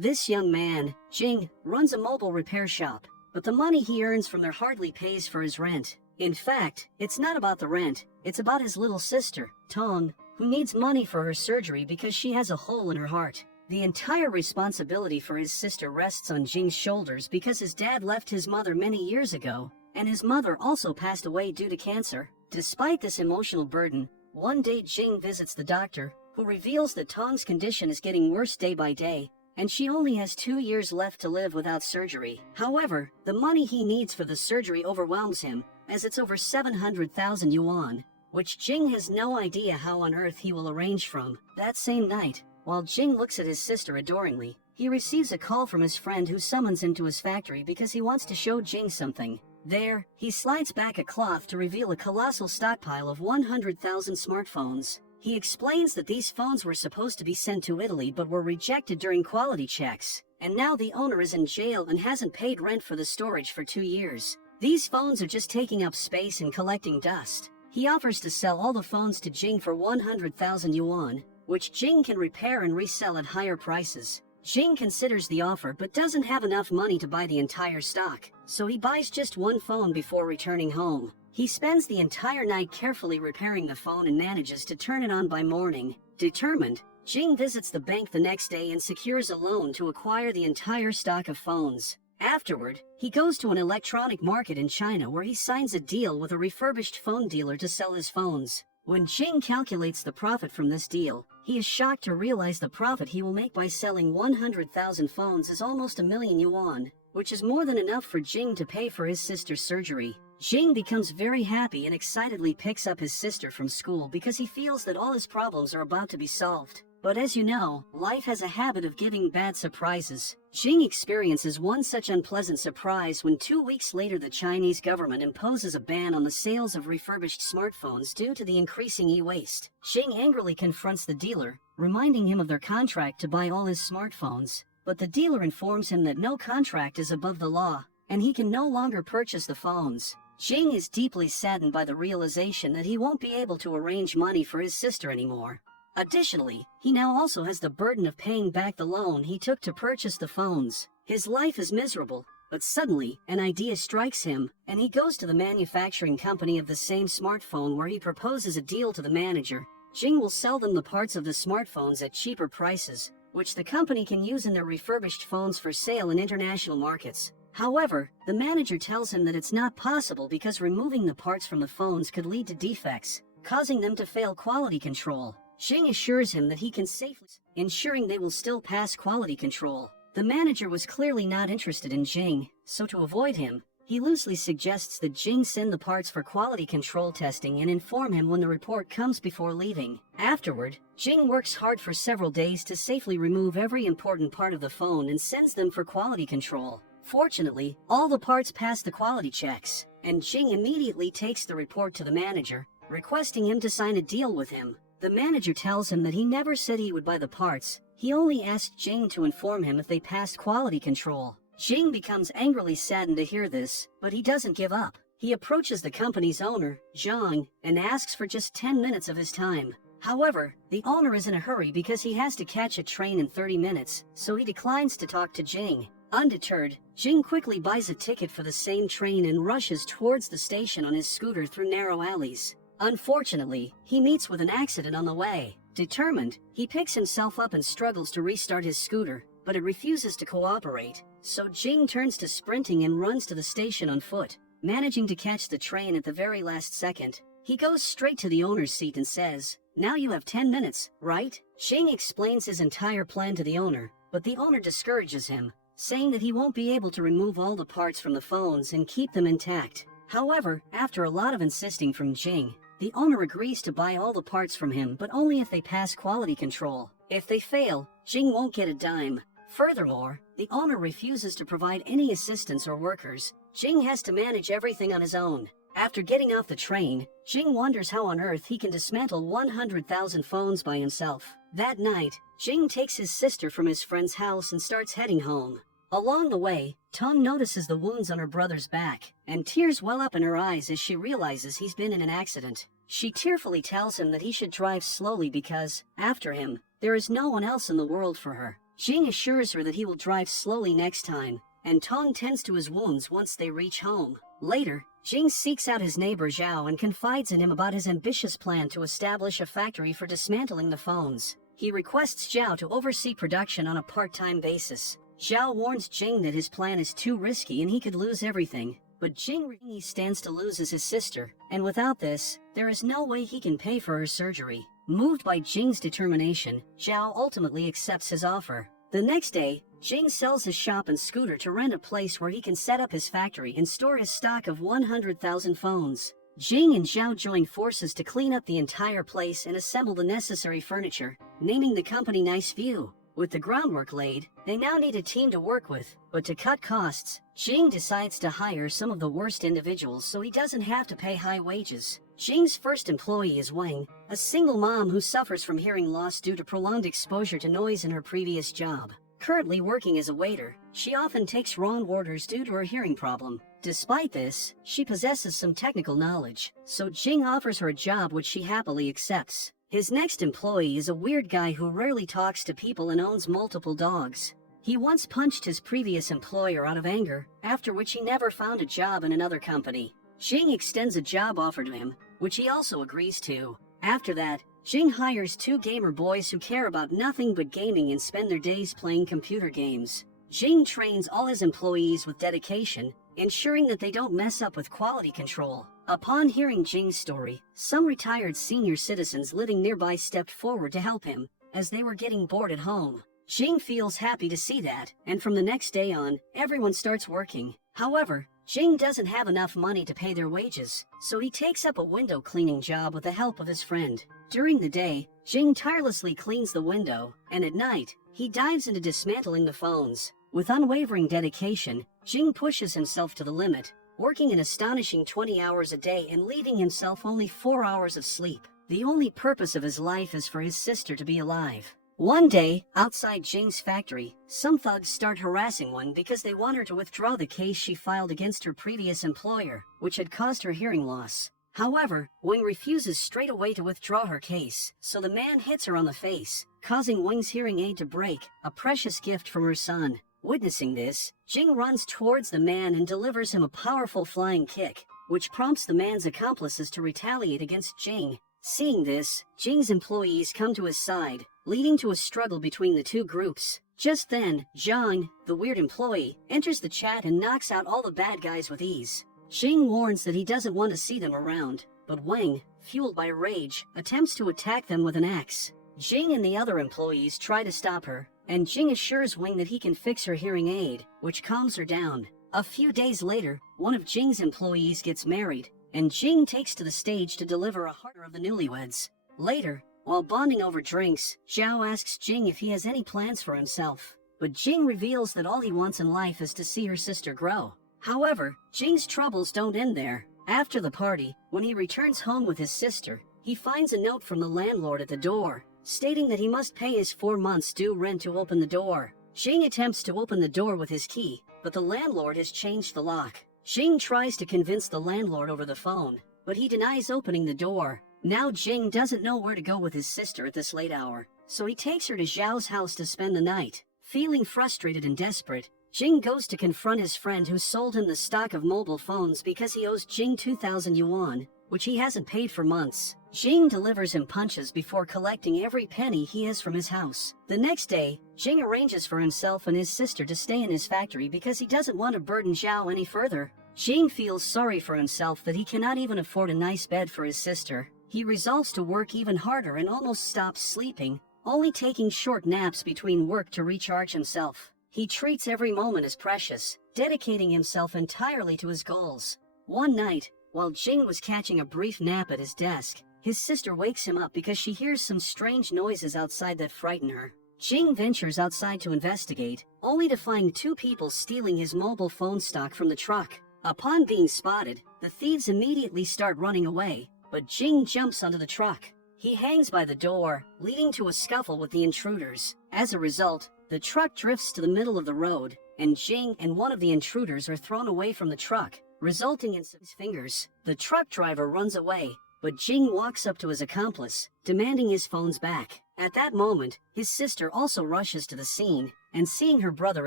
This young man, Jing, runs a mobile repair shop, but the money he earns from there hardly pays for his rent. In fact, it's not about the rent, it's about his little sister, Tong, who needs money for her surgery because she has a hole in her heart. The entire responsibility for his sister rests on Jing's shoulders because his dad left his mother many years ago, and his mother also passed away due to cancer. Despite this emotional burden, one day Jing visits the doctor, who reveals that Tong's condition is getting worse day by day, and she only has 2 years left to live without surgery. However, the money he needs for the surgery overwhelms him, as it's over 700,000 yuan, which Jing has no idea how on earth he will arrange from. That same night, while Jing looks at his sister adoringly, he receives a call from his friend who summons him to his factory because he wants to show Jing something. There, he slides back a cloth to reveal a colossal stockpile of 100,000 smartphones. He explains that these phones were supposed to be sent to Italy but were rejected during quality checks, and now the owner is in jail and hasn't paid rent for the storage for 2 years. These phones are just taking up space and collecting dust. He offers to sell all the phones to Jing for 100,000 yuan, which Jing can repair and resell at higher prices. Jing considers the offer but doesn't have enough money to buy the entire stock, so he buys just one phone before returning home. He spends the entire night carefully repairing the phone and manages to turn it on by morning. Determined, Jing visits the bank the next day and secures a loan to acquire the entire stock of phones. Afterward, he goes to an electronic market in China where he signs a deal with a refurbished phone dealer to sell his phones. When Jing calculates the profit from this deal, he is shocked to realize the profit he will make by selling 100,000 phones is almost 1,000,000 yuan, which is more than enough for Jing to pay for his sister's surgery. Jing becomes very happy and excitedly picks up his sister from school because he feels that all his problems are about to be solved. But as you know, life has a habit of giving bad surprises. Jing experiences one such unpleasant surprise when 2 weeks later the Chinese government imposes a ban on the sales of refurbished smartphones due to the increasing e-waste. Jing angrily confronts the dealer, reminding him of their contract to buy all his smartphones, but the dealer informs him that no contract is above the law, and he can no longer purchase the phones. Jing is deeply saddened by the realization that he won't be able to arrange money for his sister anymore. Additionally, he now also has the burden of paying back the loan he took to purchase the phones. His life is miserable, but suddenly, an idea strikes him, and he goes to the manufacturing company of the same smartphone where he proposes a deal to the manager. Jing will sell them the parts of the smartphones at cheaper prices, which the company can use in their refurbished phones for sale in international markets. However, the manager tells him that it's not possible because removing the parts from the phones could lead to defects, causing them to fail quality control. Jing assures him that he can safely, ensuring they will still pass quality control. The manager was clearly not interested in Jing, so to avoid him, he loosely suggests that Jing send the parts for quality control testing and inform him when the report comes before leaving. Afterward, Jing works hard for several days to safely remove every important part of the phone and sends them for quality control. Fortunately, all the parts pass the quality checks, and Jing immediately takes the report to the manager, requesting him to sign a deal with him. The manager tells him that he never said he would buy the parts, he only asked Jing to inform him if they passed quality control. Jing becomes angrily saddened to hear this, but he doesn't give up. He approaches the company's owner, Zhang, and asks for just 10 minutes of his time. However, the owner is in a hurry because he has to catch a train in 30 minutes, so he declines to talk to Jing. Undeterred, Jing quickly buys a ticket for the same train and rushes towards the station on his scooter through narrow alleys. Unfortunately, he meets with an accident on the way. Determined, he picks himself up and struggles to restart his scooter, but it refuses to cooperate. So Jing turns to sprinting and runs to the station on foot, managing to catch the train at the very last second. He goes straight to the owner's seat and says, "Now you have 10 minutes, right?" Jing explains his entire plan to the owner, but the owner discourages him, saying that he won't be able to remove all the parts from the phones and keep them intact. However, after a lot of insisting from Jing, the owner agrees to buy all the parts from him, but only if they pass quality control. If they fail, Jing won't get a dime. Furthermore, the owner refuses to provide any assistance or workers. Jing has to manage everything on his own. After getting off the train, Jing wonders how on earth he can dismantle 100,000 phones by himself. That night, Jing takes his sister from his friend's house and starts heading home. Along the way, Tong notices the wounds on her brother's back, and tears well up in her eyes as she realizes he's been in an accident. She tearfully tells him that he should drive slowly because, after him, there is no one else in the world for her. Jing assures her that he will drive slowly next time, and Tong tends to his wounds once they reach home. Later, Jing seeks out his neighbor Zhao and confides in him about his ambitious plan to establish a factory for dismantling the phones. He requests Zhao to oversee production on a part-time basis. Zhao warns Jing that his plan is too risky and he could lose everything, but Jing he stands to lose is his sister, and without this, there is no way he can pay for her surgery. Moved by Jing's determination, Zhao ultimately accepts his offer. The next day, Jing sells his shop and scooter to rent a place where he can set up his factory and store his stock of 100,000 phones. Jing and Zhao join forces to clean up the entire place and assemble the necessary furniture, naming the company Nice View. With the groundwork laid, they now need a team to work with, but to cut costs, Jing decides to hire some of the worst individuals so he doesn't have to pay high wages. Jing's first employee is Wang, a single mom who suffers from hearing loss due to prolonged exposure to noise in her previous job. Currently working as a waiter, she often takes wrong orders due to her hearing problem. Despite this, she possesses some technical knowledge, so Jing offers her a job which she happily accepts. His next employee is a weird guy who rarely talks to people and owns multiple dogs. He once punched his previous employer out of anger, after which he never found a job in another company. Jing extends a job offer to him, which he also agrees to. After that, Jing hires two gamer boys who care about nothing but gaming and spend their days playing computer games. Jing trains all his employees with dedication, ensuring that they don't mess up with quality control. Upon hearing Jing's story, some retired senior citizens living nearby stepped forward to help him, as they were getting bored at home. Jing feels happy to see that, and from the next day on, everyone starts working. However, Jing doesn't have enough money to pay their wages, so he takes up a window cleaning job with the help of his friend. During the day, Jing tirelessly cleans the window, and at night, he dives into dismantling the phones. With unwavering dedication, Jing pushes himself to the limit, working an astonishing 20 hours a day and leaving himself only 4 hours of sleep. The only purpose of his life is for his sister to be alive. One day, outside Jing's factory, some thugs start harassing Wang because they want her to withdraw the case she filed against her previous employer, which had caused her hearing loss. However, Wang refuses straight away to withdraw her case, so the man hits her on the face, causing Wang's hearing aid to break, a precious gift from her son. Witnessing this, Jing runs towards the man and delivers him a powerful flying kick, which prompts the man's accomplices to retaliate against Jing. Seeing this, Jing's employees come to his side, leading to a struggle between the two groups. Just then, Zhang, the weird employee, enters the chat and knocks out all the bad guys with ease. Jing warns that he doesn't want to see them around, but Wang, fueled by rage, attempts to attack them with an axe. Jing and the other employees try to stop her, and Jing assures Wang that he can fix her hearing aid, which calms her down. A few days later, one of Jing's employees gets married, and Jing takes to the stage to deliver a heart of the newlyweds. Later, while bonding over drinks, Zhao asks Jing if he has any plans for himself, but Jing reveals that all he wants in life is to see her sister grow. However, Jing's troubles don't end there. After the party, when he returns home with his sister, he finds a note from the landlord at the door, stating that he must pay his 4 months due rent to open the door. Jing attempts to open the door with his key, but the landlord has changed the lock. Jing tries to convince the landlord over the phone, but he denies opening the door. Now Jing doesn't know where to go with his sister at this late hour, so he takes her to Zhao's house to spend the night. Feeling frustrated and desperate, Jing goes to confront his friend who sold him the stock of mobile phones because he owes Jing 2,000 yuan, which he hasn't paid for months. Jing delivers him punches before collecting every penny he has from his house. The next day, Jing arranges for himself and his sister to stay in his factory because he doesn't want to burden Zhao any further. Jing feels sorry for himself that he cannot even afford a nice bed for his sister. He resolves to work even harder and almost stops sleeping, only taking short naps between work to recharge himself. He treats every moment as precious, dedicating himself entirely to his goals. One night, while Jing was catching a brief nap at his desk, his sister wakes him up because she hears some strange noises outside that frighten her. Jing ventures outside to investigate, only to find 2 people stealing his mobile phone stock from the truck. Upon being spotted, the thieves immediately start running away, but Jing jumps onto the truck. He hangs by the door, leading to a scuffle with the intruders. As a result, the truck drifts to the middle of the road, and Jing and one of the intruders are thrown away from the truck, resulting in his fingers. The truck driver runs away, but Jing walks up to his accomplice, demanding his phones back. At that moment, his sister also rushes to the scene, and seeing her brother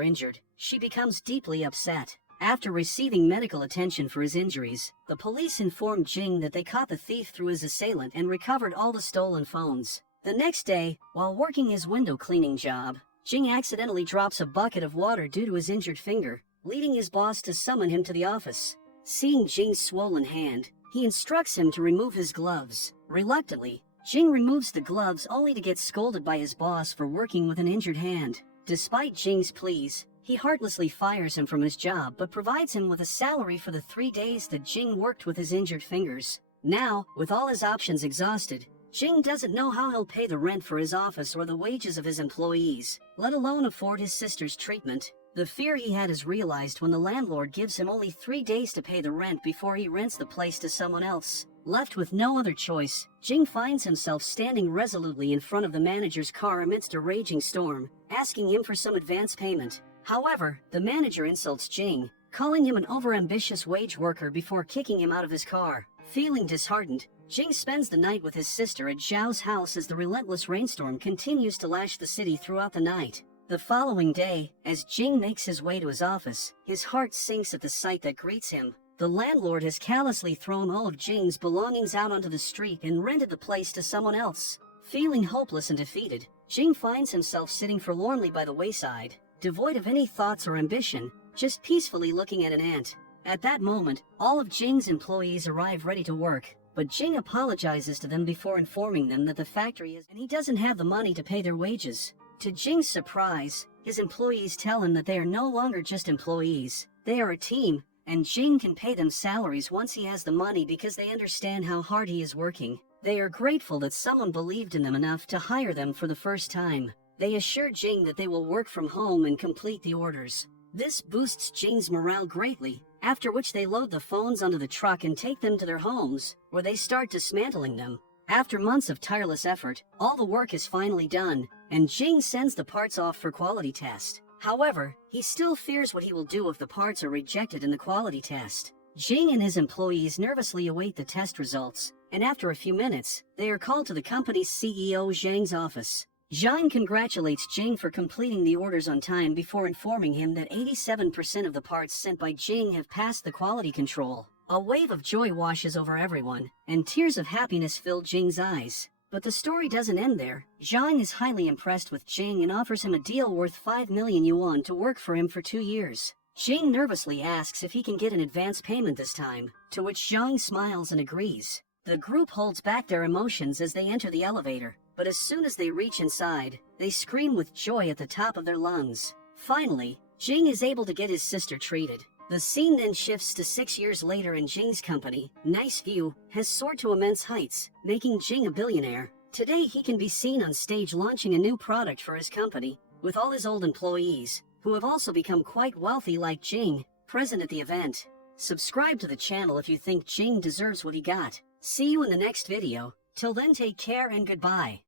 injured, she becomes deeply upset. After receiving medical attention for his injuries, the police informed Jing that they caught the thief through his assailant and recovered all the stolen phones. The next day, while working his window cleaning job, Jing accidentally drops a bucket of water due to his injured finger, leading his boss to summon him to the office. Seeing Jing's swollen hand, he instructs him to remove his gloves. Reluctantly, Jing removes the gloves only to get scolded by his boss for working with an injured hand. Despite Jing's pleas, he heartlessly fires him from his job but provides him with a salary for the 3 days that Jing worked with his injured fingers. Now, with all his options exhausted, Jing doesn't know how he'll pay the rent for his office or the wages of his employees, let alone afford his sister's treatment. The fear he had is realized when the landlord gives him only 3 days to pay the rent before he rents the place to someone else. Left with no other choice, Jing finds himself standing resolutely in front of the manager's car amidst a raging storm, asking him for some advance payment. However, the manager insults Jing, calling him an overambitious wage worker before kicking him out of his car. Feeling disheartened, Jing spends the night with his sister at Zhao's house as the relentless rainstorm continues to lash the city throughout the night. The following day, as Jing makes his way to his office, his heart sinks at the sight that greets him. The landlord has callously thrown all of Jing's belongings out onto the street and rented the place to someone else. Feeling hopeless and defeated, Jing finds himself sitting forlornly by the wayside, devoid of any thoughts or ambition, just peacefully looking at an ant. At that moment, all of Jing's employees arrive ready to work, but Jing apologizes to them before informing them that the factory is and he doesn't have the money to pay their wages. To Jing's surprise, his employees tell him that they are no longer just employees, they are a team, and Jing can pay them salaries once he has the money because they understand how hard he is working. They are grateful that someone believed in them enough to hire them for the first time. They assure Jing that they will work from home and complete the orders. This boosts Jing's morale greatly, after which they load the phones onto the truck and take them to their homes, where they start dismantling them. After months of tireless effort, all the work is finally done, and Jing sends the parts off for quality test. However, he still fears what he will do if the parts are rejected in the quality test. Jing and his employees nervously await the test results, and after a few minutes, they are called to the company's CEO Zhang's office. Zhang congratulates Jing for completing the orders on time before informing him that 87% of the parts sent by Jing have passed the quality control. A wave of joy washes over everyone, and tears of happiness fill Jing's eyes. But the story doesn't end there. Zhang is highly impressed with Jing and offers him a deal worth 5 million yuan to work for him for 2 years. Jing nervously asks if he can get an advance payment this time, to which Zhang smiles and agrees. The group holds back their emotions as they enter the elevator, but as soon as they reach inside, they scream with joy at the top of their lungs. Finally, Jing is able to get his sister treated. The scene then shifts to 6 years later and Jing's company, Nice View, has soared to immense heights, making Jing a billionaire. Today he can be seen on stage launching a new product for his company, with all his old employees, who have also become quite wealthy like Jing, present at the event. Subscribe to the channel if you think Jing deserves what he got. See you in the next video. Till then, take care and goodbye.